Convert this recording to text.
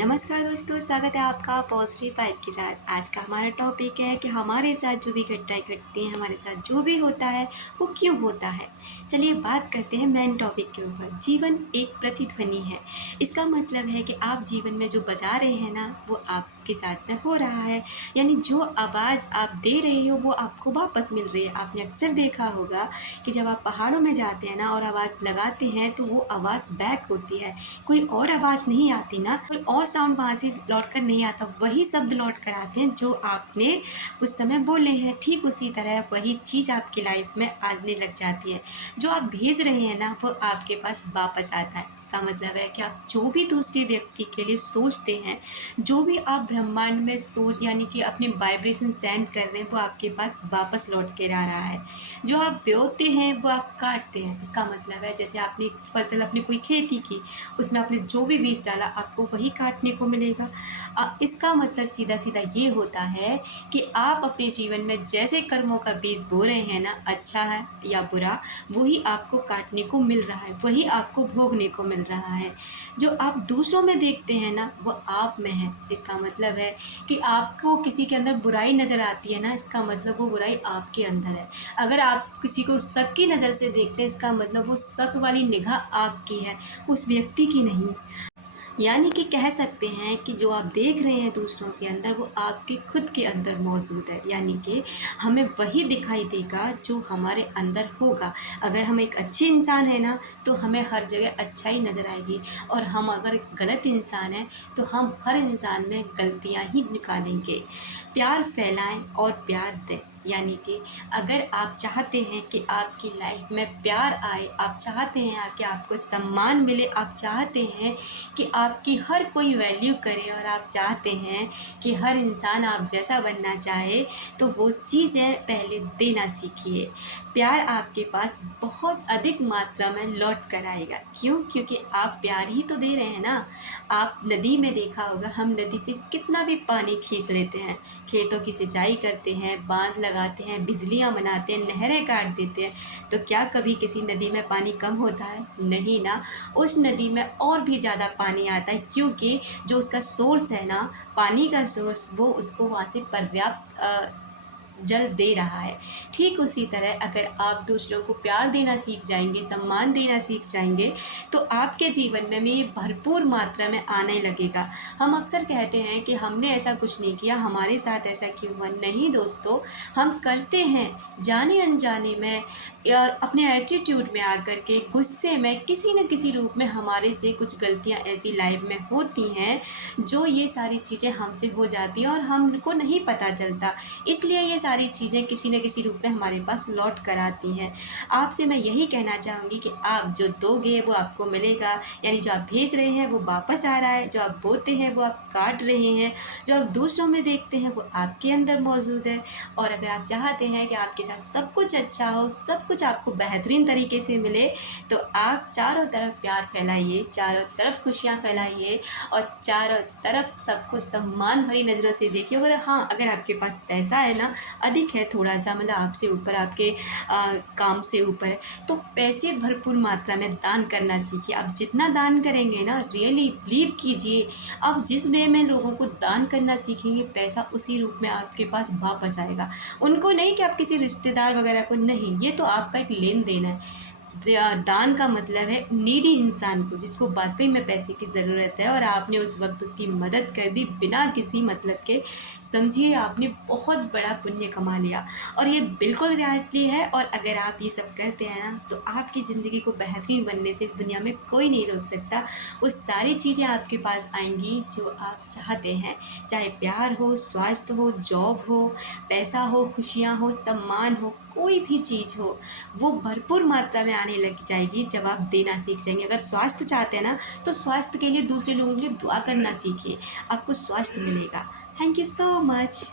नमस्कार दोस्तों, स्वागत है आपका पॉजिटिव वाइब के साथ। आज का हमारा टॉपिक है कि हमारे साथ जो भी घटनाएं घटती हैं, हमारे साथ जो भी होता है वो क्यों होता है। चलिए बात करते हैं मेन टॉपिक के ऊपर। जीवन एक प्रतिध्वनि है। इसका मतलब है कि आप जीवन में जो बजा रहे हैं ना, वो आपके साथ में हो रहा है। यानी जो आवाज़ आप दे रहे हो वो आपको वापस मिल रही है। आपने अक्सर देखा होगा कि जब आप पहाड़ों में जाते हैं ना और आवाज़ लगाते हैं तो वो आवाज़ बैक होती है। कोई और आवाज़ नहीं आती ना, कोई और साउंड वहाँ से लौट कर नहीं आता, वही शब्द लौट कर आते हैं जो आपने उस समय बोले हैं। ठीक उसी तरह वही चीज़ आपकी लाइफ में आने लग जाती है। जो आप भेज रहे हैं ना, वो आपके पास वापस आता है। इसका मतलब है कि आप जो भी दूसरे व्यक्ति के लिए सोचते हैं, जो भी आप ब्रह्मांड में सोच यानी कि अपने वाइब्रेशन सेंड कर रहे हैं, वो आपके पास वापस लौट कर आ रहा है। जो आप बोते हैं वो आप काटते हैं। इसका मतलब है जैसे आपने फसल अपनी कोई खेती की, उसमें आपने जो भी बीज डाला आपको वही काटने को मिलेगा। इसका मतलब सीधा सीधा ये होता है कि आप अपने जीवन में जैसे कर्मों का बीज बो रहे हैं ना, अच्छा है या बुरा, वही आपको काटने को मिल रहा है, वही आपको भोगने को मिल रहा है। जो आप दूसरों में देखते हैं ना, वो आप में है। इसका मतलब है कि आपको किसी के अंदर बुराई नज़र आती है ना, इसका मतलब वो बुराई आपके अंदर है। अगर आप किसी को शक की नज़र से देखते हैं, इसका मतलब वो शक वाली निगाह आपकी है, उस व्यक्ति की नहीं। यानी कि कह सकते हैं कि जो आप देख रहे हैं दूसरों के अंदर, वो आपके खुद के अंदर मौजूद है। यानी कि हमें वही दिखाई देगा जो हमारे अंदर होगा। अगर हम एक अच्छे इंसान हैं ना, तो हमें हर जगह अच्छाई नज़र आएगी, और हम अगर गलत इंसान हैं तो हम हर इंसान में गलतियां ही निकालेंगे। प्यार फैलाएं और प्यार दें। यानी कि अगर आप चाहते हैं कि आपकी लाइफ में प्यार आए, आप चाहते हैं कि आपको सम्मान मिले, आप चाहते हैं कि आपकी हर कोई वैल्यू करे, और आप चाहते हैं कि हर इंसान आप जैसा बनना चाहे, तो वो चीज़ें पहले देना सीखिए। प्यार आपके पास बहुत अधिक मात्रा में लौट कर आएगा। क्यों? क्योंकि आप प्यार ही तो दे रहे हैं ना। आप नदी में देखा होगा, हम नदी से कितना भी पानी खींच लेते हैं, खेतों की सिंचाई करते हैं, बांध लगाते हैं, बिजलियां बनाते हैं, नहरें काट देते हैं, तो क्या कभी किसी नदी में पानी कम होता है? नहीं ना। उस नदी में और भी ज़्यादा पानी आता है, क्योंकि जो उसका सोर्स है ना, पानी का सोर्स, वो उसको वहाँ से पर्याप्त जल दे रहा है। ठीक उसी तरह अगर आप दूसरों को प्यार देना सीख जाएंगे, सम्मान देना सीख जाएंगे, तो आपके जीवन में भी ये भरपूर मात्रा में आने लगेगा। हम अक्सर कहते हैं कि हमने ऐसा कुछ नहीं किया, हमारे साथ ऐसा क्यों हुआ। नहीं दोस्तों, हम करते हैं जाने अनजाने में, और अपने एटीट्यूड में आकर के, गुस्से में, किसी न किसी रूप में हमारे से कुछ गलतियां ऐसी लाइफ में होती हैं जो ये सारी चीज़ें हमसे हो जाती हैं और हमको नहीं पता चलता। इसलिए ये सारी चीज़ें किसी न किसी रूप में हमारे पास लौट कर आती हैं। आपसे मैं यही कहना चाहूँगी कि आप जो दोगे वो आपको मिलेगा। यानी जो आप भेज रहे हैं वो वापस आ रहा है, जो आप बोते हैं वो आप काट रहे हैं, जो आप दूसरों में देखते हैं वो आपके अंदर मौजूद है। और अगर आप चाहते हैं कि आपके साथ सब कुछ अच्छा हो, सब कुछ आपको बेहतरीन तरीके से मिले, तो आप चारों तरफ प्यार फैलाइए, चारों तरफ खुशियाँ फैलाइए, और चारों तरफ सबको सम्मान भरी नज़रों से देखिए। अगर आपके पास पैसा है ना, अधिक है थोड़ा सा, मतलब आपसे ऊपर, आपके काम से ऊपर है, तो पैसे भरपूर मात्रा में दान करना सीखिए। आप जितना दान करेंगे ना, रियली बिलीव कीजिए, आप जिस वे में लोगों को दान करना सीखेंगे, पैसा उसी रूप में आपके पास वापस आएगा। उनको नहीं कि आप किसी रिश्तेदार वगैरह को, नहीं, ये तो आपका एक लेन देन है। दान का मतलब है नीडी इंसान को, जिसको वाकई में पैसे की ज़रूरत है, और आपने उस वक्त उसकी मदद कर दी बिना किसी मतलब के। समझिए आपने बहुत बड़ा पुण्य कमा लिया, और ये बिल्कुल रियलिटी है। और अगर आप ये सब करते हैं ना, तो आपकी ज़िंदगी को बेहतरीन बनने से इस दुनिया में कोई नहीं रोक सकता। वो सारी चीज़ें आपके पास आएंगी जो आप चाहते हैं, चाहे प्यार हो, स्वास्थ्य हो, जॉब हो, पैसा हो, खुशियाँ हो, सम्मान हो, कोई भी चीज़ हो, वो भरपूर मात्रा में आने लग जाएगी जब आप देना सीख जाएंगे। अगर स्वास्थ्य चाहते हैं ना, तो स्वास्थ्य के लिए दूसरे लोगों के लिए दुआ करना सीखिए, आपको स्वास्थ्य मिलेगा। Thank you so much.